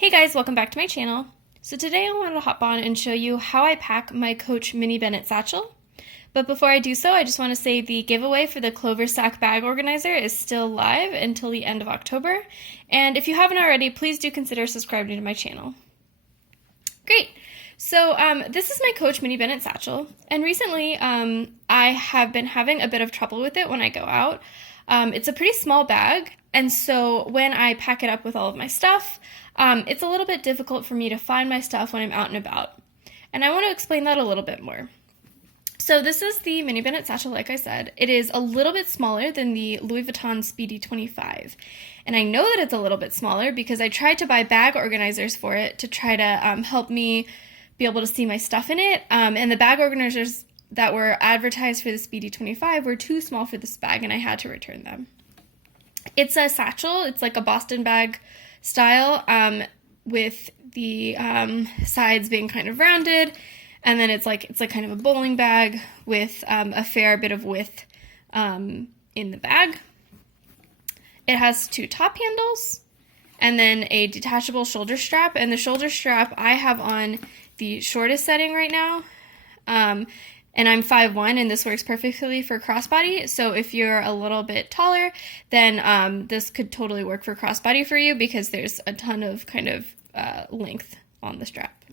Hey guys, welcome back to my channel. So today I wanted to hop on and show you how I pack my Coach Mini Bennett satchel. But before I do so, I just want to say the giveaway for the Clover Sack Bag Organizer is still live until the end of October. And if you haven't already, please do consider subscribing to my channel. Great. So this is my Coach Mini Bennett satchel. And recently I have been having a bit of trouble with it when I go out. It's a pretty small bag. And so when I pack it up with all of my stuff, it's a little bit difficult for me to find my stuff when I'm out and about. And I want to explain that a little bit more. So this is the Mini Bennett satchel, like I said. It is a little bit smaller than the Louis Vuitton Speedy 25. And I know that it's a little bit smaller because I tried to buy bag organizers for it to try to help me be able to see my stuff in it. And the bag organizers that were advertised for the Speedy 25 were too small for this bag, and I had to return them. It's a satchel. It's like a Boston bag style, with the sides being kind of rounded, and then it's like kind of a bowling bag with a fair bit of width in the bag. It has two top handles and then a detachable shoulder strap, and the shoulder strap I have on the shortest setting right now. And I'm 5'1", and this works perfectly for crossbody. So if you're a little bit taller, then this could totally work for crossbody for you because there's a ton of kind of length on the strap.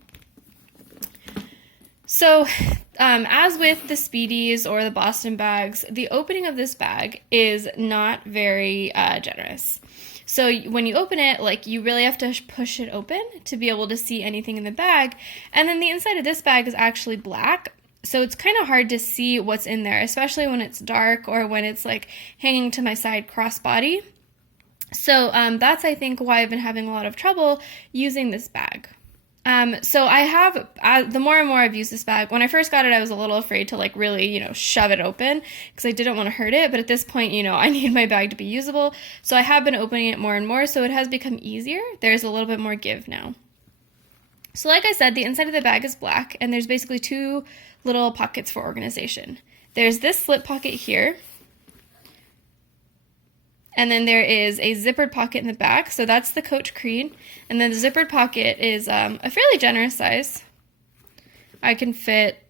So as with the Speedies or the Boston bags, the opening of this bag is not very generous. So when you open it, like, you really have to push it open to be able to see anything in the bag. And then the inside of this bag is actually black. So it's kind of hard to see what's in there, especially when it's dark or when it's like hanging to my side crossbody. So that's, I think, why I've been having a lot of trouble using this bag. So I have, the more and more I've used this bag, when I first got it, I was a little afraid to like really, shove it open because I didn't want to hurt it. But at this point, I need my bag to be usable. So I have been opening it more and more. So it has become easier. There's a little bit more give now. So like I said, the inside of the bag is black, and there's basically two little pockets for organization. There's this slip pocket here, and then there is a zippered pocket in the back, so that's the Coach Creed, and then the zippered pocket is a fairly generous size. I can fit,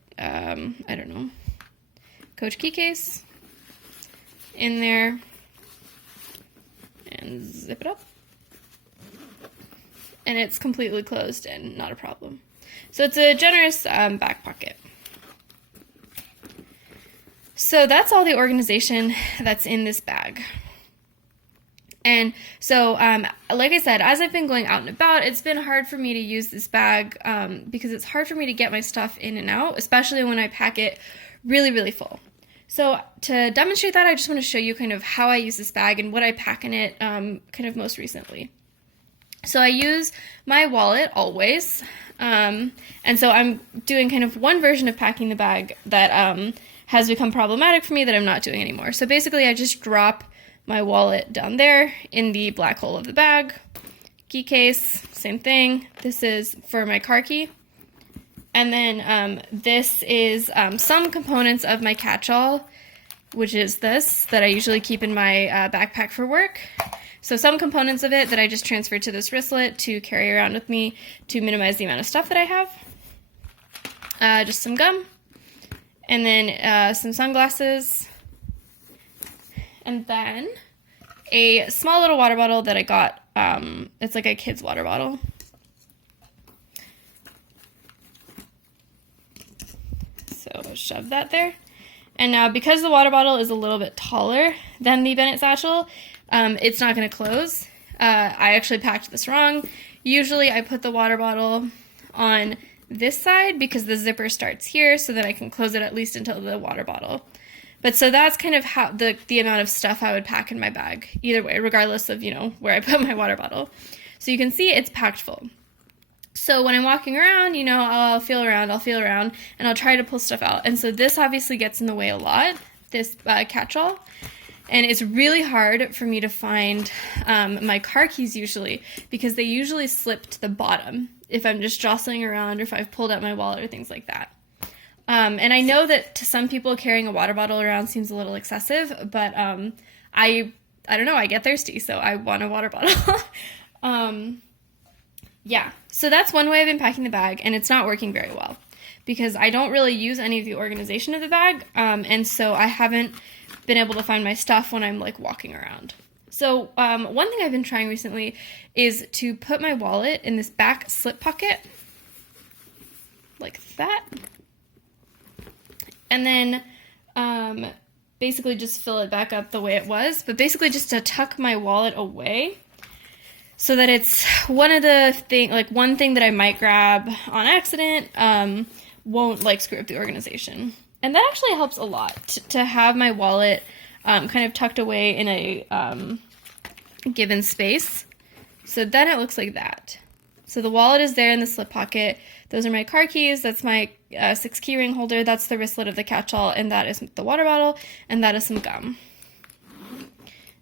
Coach key case in there, and zip it up. And it's completely closed and not a problem. So it's a generous back pocket. So that's all the organization that's in this bag. And so, like I said, as I've been going out and about, it's been hard for me to use this bag because it's hard for me to get my stuff in and out, especially when I pack it really, really full. So to demonstrate that, I just want to show you kind of how I use this bag and what I pack in it kind of most recently. So I use my wallet always, and so I'm doing kind of one version of packing the bag that has become problematic for me that I'm not doing anymore. So basically I just drop my wallet down there in the black hole of the bag. Key case, same thing. This is for my car key. And then this is some components of my catch-all, which is this, that I usually keep in my backpack for work. So some components of it that I just transferred to this wristlet to carry around with me to minimize the amount of stuff that I have. Just some gum, and then some sunglasses, and then a small little water bottle that I got. It's like a kid's water bottle. So I'll shove that there. And now, because the water bottle is a little bit taller than the Bennett satchel, it's not going to close. I actually packed this wrong. Usually I put the water bottle on this side because the zipper starts here, so that I can close it at least until the water bottle. But so that's kind of how the amount of stuff I would pack in my bag, either way, regardless of, where I put my water bottle. So you can see it's packed full. So when I'm walking around, I'll feel around, and I'll try to pull stuff out. And so this obviously gets in the way a lot, this catch-all. And it's really hard for me to find my car keys usually, because they usually slip to the bottom if I'm just jostling around or if I've pulled out my wallet or things like that. And I know that to some people carrying a water bottle around seems a little excessive, but I don't know, I get thirsty, so I want a water bottle. yeah, so that's one way I've been packing the bag, and it's not working very well because I don't really use any of the organization of the bag, and so I haven't been able to find my stuff when I'm like walking around. So one thing I've been trying recently is to put my wallet in this back slip pocket, like that, and then basically just fill it back up the way it was, but basically just to tuck my wallet away so that it's one thing that I might grab on accident won't like screw up the organization. And that actually helps a lot to have my wallet kind of tucked away in a given space. So then it looks like that. So the wallet is there in the slip pocket. Those are my car keys. That's my 6 key ring holder. That's the wristlet of the catch-all, and that is the water bottle, and that is some gum.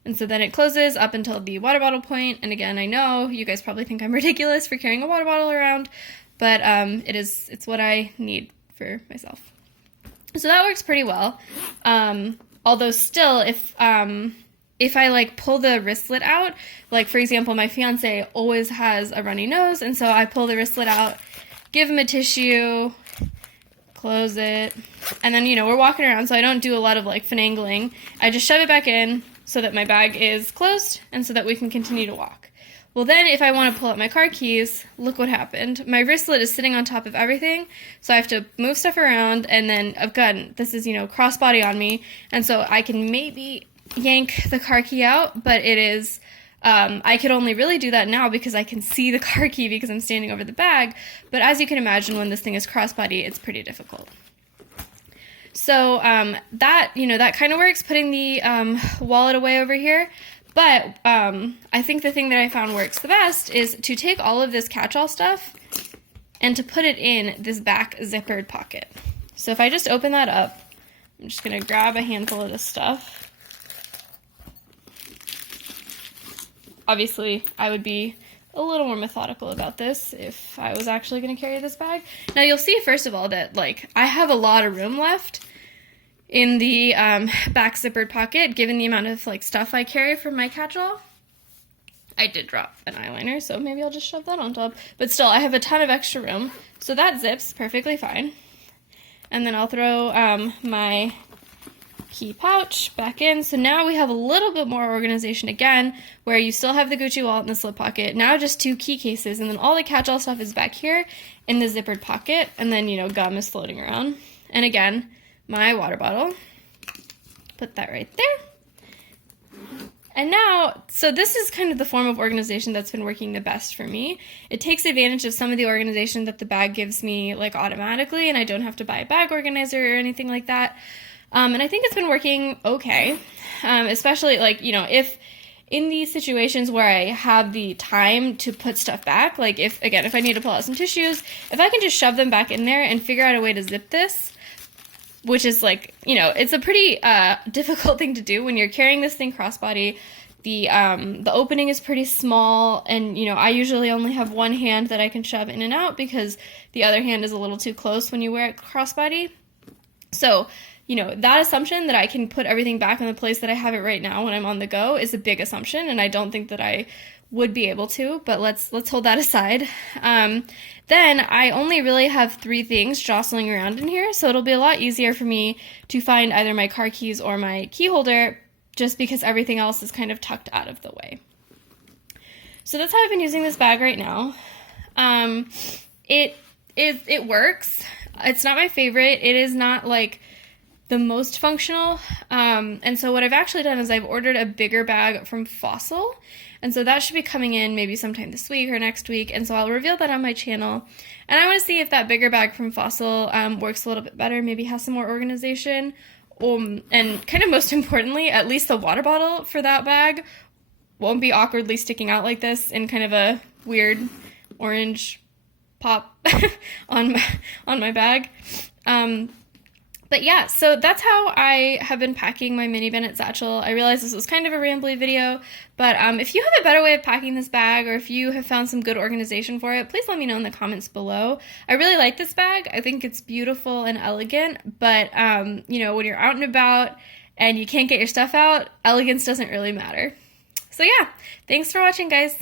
And so then it closes up until the water bottle point. And again, I know you guys probably think I'm ridiculous for carrying a water bottle around, but it's what I need for myself. So that works pretty well. Although still, if I like pull the wristlet out, like for example, my fiance always has a runny nose, and so I pull the wristlet out, give him a tissue, close it, and then, you know, we're walking around, so I don't do a lot of like finagling. I just shove it back in so that my bag is closed and so that we can continue to walk. Well, then if I want to pull out my car keys, look what happened. My wristlet is sitting on top of everything, so I have to move stuff around, and then this is, you know, crossbody on me, and so I can maybe yank the car key out, but it is, I could only really do that now because I can see the car key because I'm standing over the bag, but as you can imagine, when this thing is crossbody, it's pretty difficult. So that kind of works, putting the wallet away over here. But I think the thing that I found works the best is to take all of this catch-all stuff and to put it in this back zippered pocket. So if I just open that up, I'm just going to grab a handful of this stuff. Obviously, I would be a little more methodical about this if I was actually going to carry this bag. Now, you'll see, first of all, that like I have a lot of room left in the back zippered pocket, given the amount of like stuff I carry from my catch-all. I did drop an eyeliner, so maybe I'll just shove that on top. But still, I have a ton of extra room, so that zips perfectly fine. And then I'll throw my key pouch back in. So now we have a little bit more organization again, where you still have the Gucci wallet in the slip pocket. Now just 2 key cases, and then all the catch-all stuff is back here in the zippered pocket, and then, you know, gum is floating around. And again, my water bottle. Put that right there. And now, so this is kind of the form of organization that's been working the best for me. It takes advantage of some of the organization that the bag gives me like automatically, and I don't have to buy a bag organizer or anything like that. And I think it's been working okay, especially like, you know, if in these situations where I have the time to put stuff back, like if I need to pull out some tissues, if I can just shove them back in there and figure out a way to zip this, which is like, you know, it's a pretty difficult thing to do when you're carrying this thing crossbody. The opening is pretty small, and, you know, I usually only have one hand that I can shove in and out because the other hand is a little too close when you wear it crossbody. So, you know, that assumption that I can put everything back in the place that I have it right now when I'm on the go is a big assumption, and I don't think that I would be able to, but let's hold that aside. Then I only really have 3 things jostling around in here, so it'll be a lot easier for me to find either my car keys or my key holder, just because everything else is kind of tucked out of the way. So that's how I've been using this bag right now. It works. It's not my favorite. It is not like the most functional. And so what I've actually done is I've ordered a bigger bag from Fossil. And so that should be coming in maybe sometime this week or next week. And so I'll reveal that on my channel. And I want to see if that bigger bag from Fossil works a little bit better, maybe has some more organization. And kind of most importantly, at least the water bottle for that bag won't be awkwardly sticking out like this in kind of a weird orange pop on my bag. But yeah, so that's how I have been packing my mini Bennett satchel. I realize this was kind of a rambly video, but if you have a better way of packing this bag, or if you have found some good organization for it, please let me know in the comments below. I really like this bag. I think it's beautiful and elegant, but you know, when you're out and about and you can't get your stuff out, elegance doesn't really matter. So yeah, thanks for watching, guys.